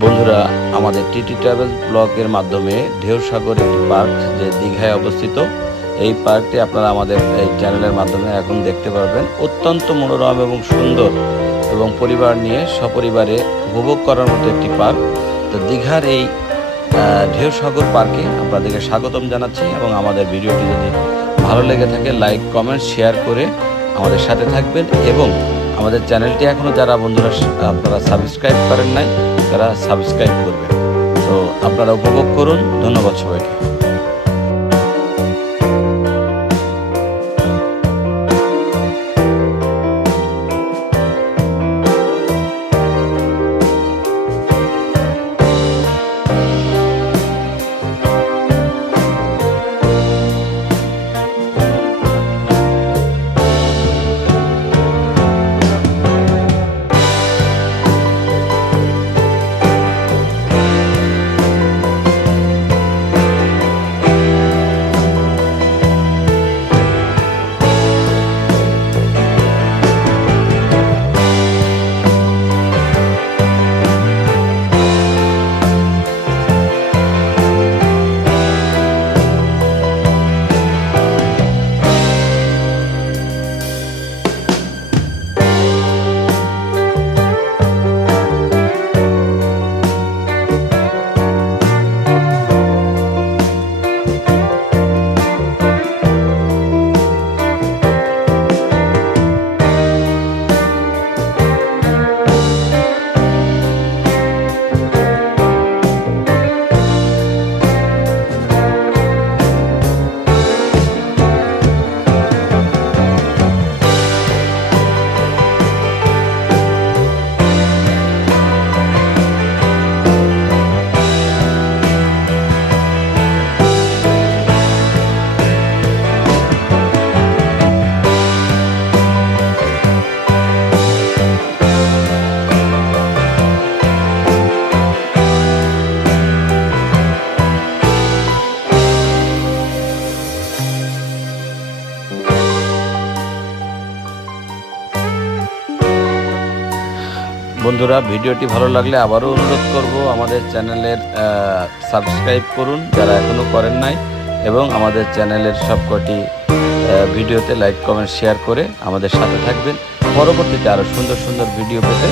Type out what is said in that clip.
বন্ধুরা, আমাদের TT travel ব্লগের মাধ্যমে ঢেউসাগর একটি পার্ক যে দীঘায় অবস্থিত, এই পার্কটি আপনারা আমাদের এই চ্যানেলের মাধ্যমে এখন দেখতে পারবেন। অত্যন্ত মনোরম এবং সুন্দর এবং পরিবার নিয়ে সপরিবারে উপভোগ করার মতো একটি পার্ক। তো দীঘার এই ঢেউসাগর পার্কে আপনাদেরকে স্বাগতম জানাচ্ছি এবং আমাদের ভিডিওটি যদি ভালো লেগে থাকে লাইক কমেন্ট শেয়ার করে আমাদের সাথে থাকবেন এবং আমাদের চ্যানেলটি এখনও যারা বন্ধুরা আপনারা সাবস্ক্রাইব করেন নাই তারা সাবস্ক্রাইব করবেন। তো আপনারা উপভোগ করুন। ধন্যবাদ সবাইকে। বন্ধুরা, ভিডিওটি ভালো লাগলে আবারও অনুরোধ করব আমাদের চ্যানেলের সাবস্ক্রাইব করুন যারা এখনও করেন নাই এবং আমাদের চ্যানেলের সবকটি ভিডিওতে লাইক কমেন্ট শেয়ার করে আমাদের সাথে থাকবেন। পরবর্তীতে আরও সুন্দর সুন্দর ভিডিও পেতে